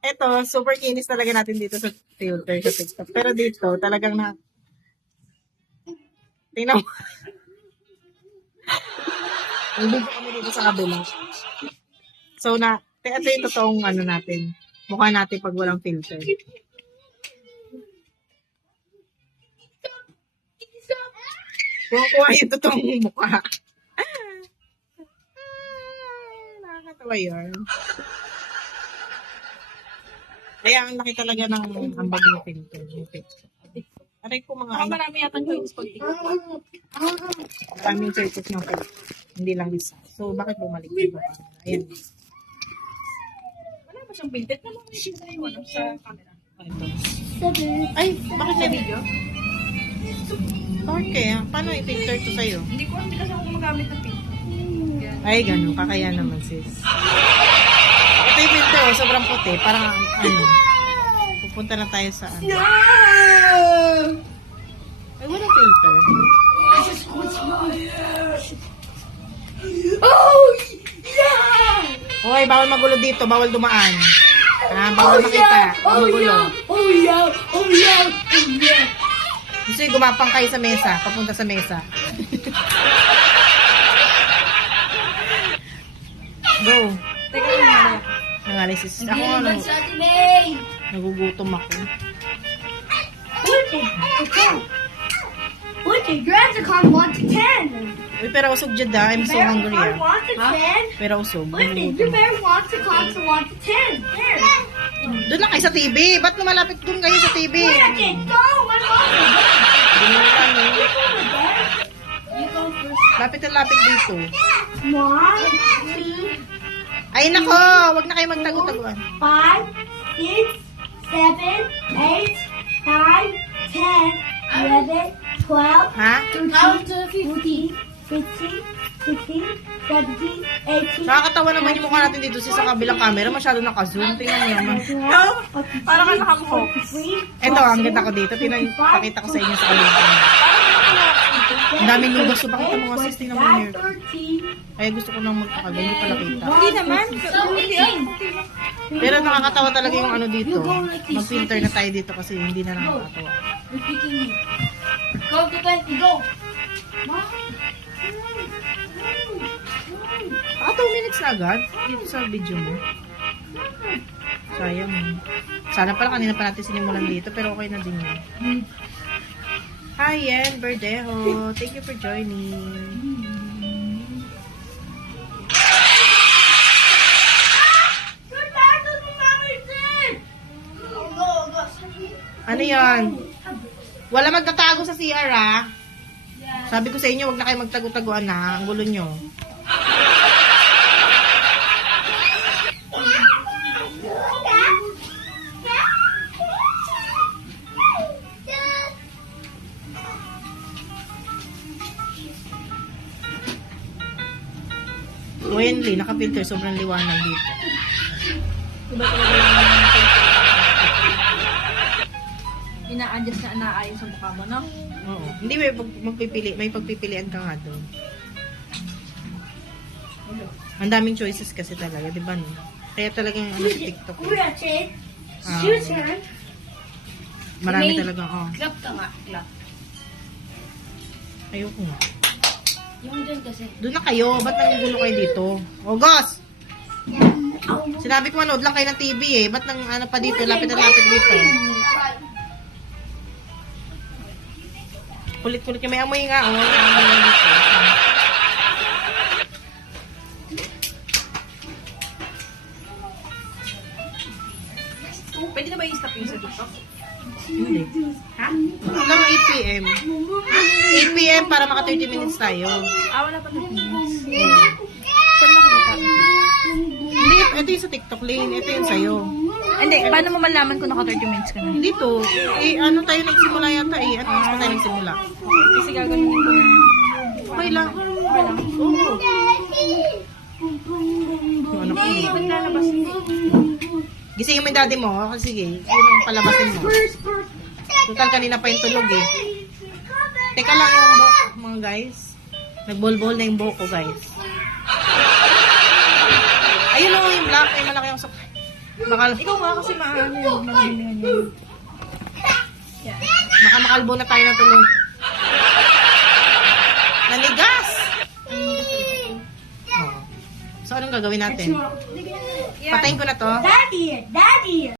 Ito, super kinis talaga natin dito sa filter sa TikTok. Pero dito, talagang na... Tingnan mo. Nandito kami dito sa kabila. So, ito yung totoong ano natin. Mukha natin pag walang filter. Kuha yung totoong mukha. Nakakatawa yun. Kaya ang laki talaga ng ambag ng filter. Aray ko mga anak. Marami yatang choice pag Maraming choices ng filter. Hindi lang isa. So, bakit bumalik dito? Ayan. Wala ba siyang filter? Ano mo yung ano sa camera? Ito. Ay, bakit may video? Bakit kaya? Paano i-filter to sa'yo? Hindi kasi ako gumagamit ng filter. Ay, ganun. Kakaya naman, sis. Ito yung filter, oh, sobrang puti. Parang, ano, pupunta na tayo sa, ano. Ay, walang filter. Oh! Yeah! Hoy, bawal magulo dito. Bawal dumaan. Bawal makita. Oh Magulo. yeah! Oh yeah! Oh yeah! Oh yeah! Gusto yung gumapang kayo sa mesa. Papunta sa mesa. Go. Teka lang. Analysis. Ako, ano, Sa atin, May! nagugutom ako. Okay, grades are on 1 to 10. Uy, pero usog dyan da. I'm so hungry, ah. 1 to 10. Pero usog. Listen, Nagugutom your ako. bear wants to count to 1 to 10. There. Doon lang kayo sa TV. Ba't lumalapit doon kayo sa TV? Wait, I can't go. My mom. Doon lang kami. You go first. Lapit na lapit dito. 1, 2, Ay, nako! Huwag na kayo magtago-taguan. 5, 6, 7, 8, 9, 10, 11, 12, Ha? 13, 14, 15, 16, 17, 18, Nakakatawa naman yung mukha natin dito sa kabilang camera. Masyado naka-zoom. Tingnan mo naman. Parang ka nakamuhok. Ito, ang ganda ko dito. Pakita ko sa inyo sa kabilang camera. Ang daming lugas. So, bakit mga sis? Tingnan mo yung hair. Ay, gusto ko nang magpakagal. Hindi pala kita. Hindi naman. Pero nakakatawa talaga yung ano dito. Mag-filter na tayo dito kasi hindi na nakakatawa. Go to 20, go! Ah, 2 minutes na agad? Dito sa video mo. Sayang. Sana pala kanina pa natin sinimulan dito, pero okay na din yun. Hi, Yen Verdejo. Thank you for joining. Ano yan? Wala magtatago sa CR, ah. Sabi ko sa inyo, wag na kayo magtago-taguan, ha. Ang gulo nyo. Wendy, naka-filter. Sobrang liwanag dito. Iba talaga yung filter. Ina-adjust na naayon sa mukha mo, no? Oo. Hindi, may pagpipilian ka nga doon. Ang daming choices kasi talaga, di ba? No? Kaya talagang ano sa TikTok. Ah, marami talaga, oh. Clap ka nga, clap. Ayoko nga. Yung dyan kasi. Doon na kayo. Ba't nangugulo kayo dito? Ogos! Sinabi ko manood lang kayo ng TV eh. Ba't nang ano pa dito? Lapit na lapit dito. Kulit-kulit yung may amoy nga. Oh, may amoy dito. Pwede na ba i-stop yung sa TikTok? Hindi. Ha? Hanggang 8 p.m. 8 p.m. para maka 30 minutes tayo. Wala pa na. Saan makikita? Hindi, ito yung sa TikTok lane. Ito yung sa'yo. Hindi, paano mo malaman kung naka 30 minutes ka na? Dito, ano tayo nagsimula yata eh. Ano pa tayo nagsimula? Kasi gagawin ko. Okay lang. Okay lang. Oo. Yung ano ko eh. Maglalabas. Gisingin mo yung daddy mo. Kasi sige, yun ang palabasin mo. Total kanina pa yung tulog eh. Teka lang yung buhok, mga guys. Nagbol-bol na yung buhok ko, guys. Ayun o, yung black. Ay, malaki yung sok. Baka, Ikaw nga kasi maano yung magbibihan yun. Yan. baka makalbo na tayo ng tuloy. Nanigas! Oh. So, anong gagawin natin? Yan. Patayin ko na to. Daddy!